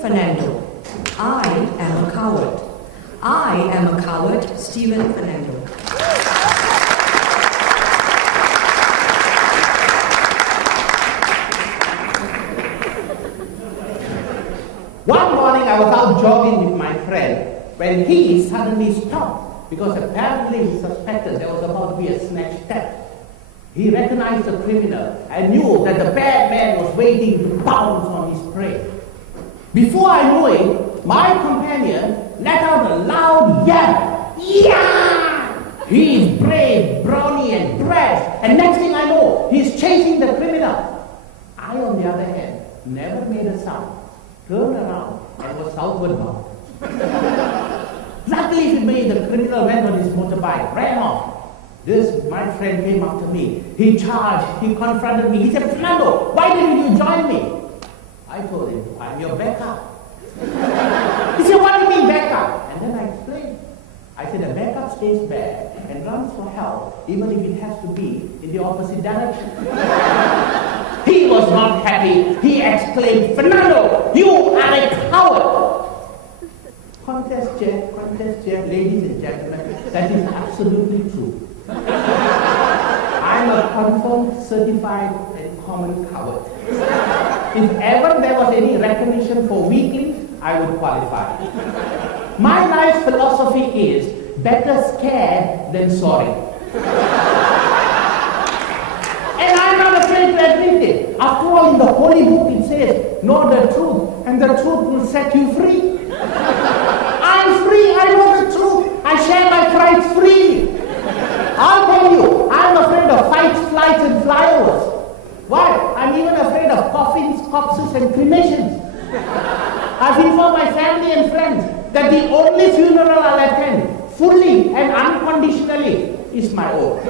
Fernando. I am a coward. I am a coward, Stephen Fernando. One morning I was out jogging with my friend when he suddenly stopped because apparently he suspected there was about to be a snatch theft. He recognized the criminal and knew that the bad man was waiting to pounce on his prey. Before I knew it, my companion let out a loud yell. Yeah! He is brave, brawny and brash, and next thing I know, he's chasing the criminal. I, on the other hand, never made a sound, turned around and was southward bound. Luckily for me, the criminal went on his motorbike, ran off. My friend came after me. He charged, he confronted me. He said, Fernando, why didn't you join me? I told him, I'm your backup. He said, what do you mean backup? And then I explained. I said, a backup stays back and runs for help, even if it has to be in the opposite direction. He was not happy. He exclaimed, Fernando, you are a coward. Contest chair, ladies and gentlemen, that is absolutely true. I'm a confirmed, certified, and common coward. If ever there was any recognition for weaklings, I would qualify. My life philosophy is better scared than sorry. And I'm not afraid to admit it. After all, in the Holy Book it says, know the truth, and the truth will set you free. I'm free, I know the truth. I share my frights freely. I'll tell you, I'm afraid of fights, flights, and flyovers. Why? I'm even afraid of coffins, corpses, and cremations. I've informed my family and friends that the only funeral I'll attend, fully and unconditionally, is my own.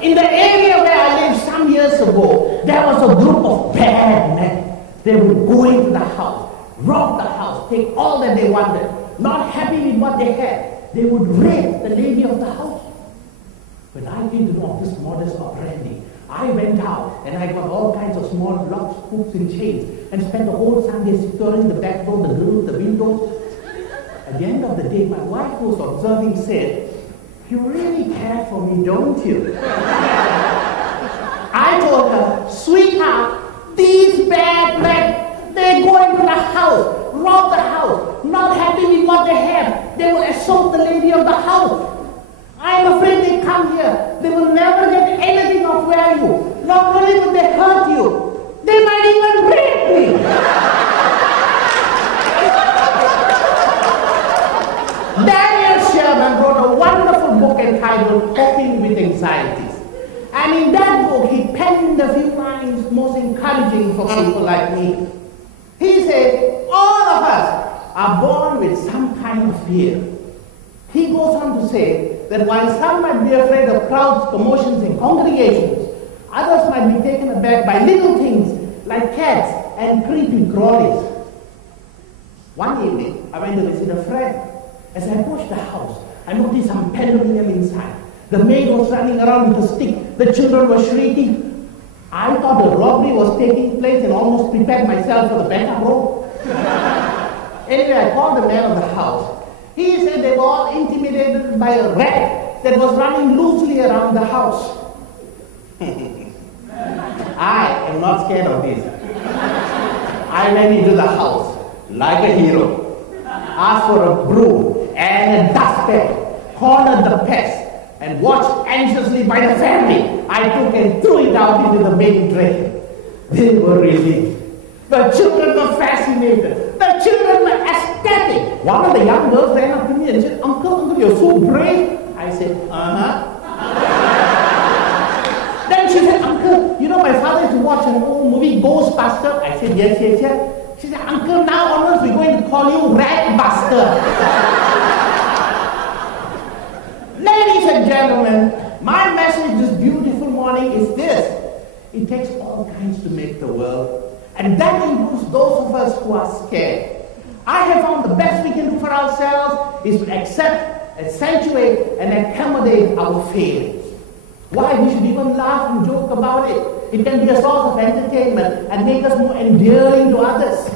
In the area where I lived some years ago, there was a group of bad men. They would go into the house, rob the house, take all that they wanted. Not happy with what they had, they would rape the lady of the house. When I came to know of this modus operandi, I went out and I got all kinds of small locks, hooks and chains and spent the whole Sunday securing the back door, the grills, the windows. At the end of the day, my wife who was observing said, you really care for me, don't you? I told her, sweetheart, these bad men, they go into the house, rob the house, not happy with what they have, they will assault the lady of the house. I'm afraid they come here, they will never get anything of value. Not only will they hurt you, they might even rape me. Daniel Sherman wrote a wonderful book entitled Coping with Anxieties. And in that book, he penned a few lines most encouraging for people like me. He said, all of us are born with some kind of fear. He goes on to say that while some might be afraid of crowds, commotions, and congregations, others might be taken aback by little things like cats and creepy crawlies. One evening, I went to visit a friend. As I approached the house, I noticed some pandemonium inside. The maid was running around with a stick. The children were shrieking. I thought a robbery was taking place and almost prepared myself for the backup rope. Anyway, I called the man of the house. He said they were all intimidated by a rat that was running loosely around the house. I am not scared of this. I went into the house like a hero, asked for a broom and a dustpan, cornered the pest, and watched anxiously by the family. I took and threw it out into the main drain. They were relieved. The children were fascinated. The children were ecstatic. One of the young girls ran up to me and said, Uncle, you're so brave. I said, Then she said, Uncle, you know my father used to watch an old movie, Ghostbusters. I said, yes. She said, Uncle, now onwards we're going to call you Ratbuster. Ladies and gentlemen, my message this beautiful morning is this. It takes all kinds to make the world. And that includes those of us who are scared. I have found the best we can do for ourselves is to accept, accentuate, and accommodate our failings. Why? We should even laugh and joke about it. It can be a source of entertainment and make us more endearing to others.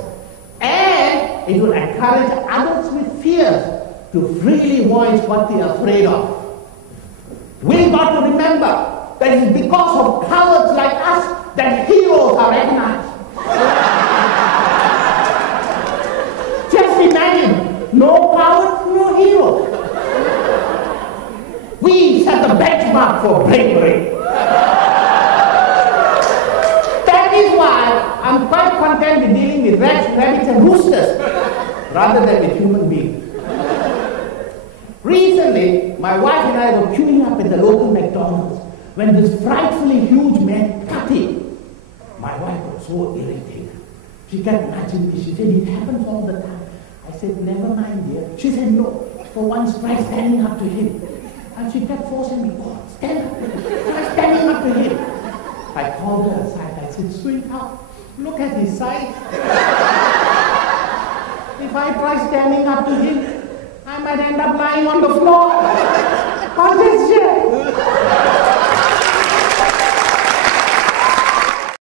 And it will encourage others with fears to freely voice what they are afraid of. We've got to remember that it is because of cowards like us that heroes are recognized. Just imagine, no coward, no hero. We set the benchmark for bravery. That is why I'm quite content with dealing with rats, rabbits and roosters rather than with human beings. Recently, my wife and I were queuing up at the local McDonald's when this frightfully huge man cut in. My wife was so irritated. She kept nudging me. She said, it happens all the time. I said, never mind, dear. She said, no, for once try standing up to him. And she kept forcing me, oh, stand up. Try standing up to him. I called her aside. I said, sweetheart, look at his size. If I try standing up to him, I might end up lying on the floor.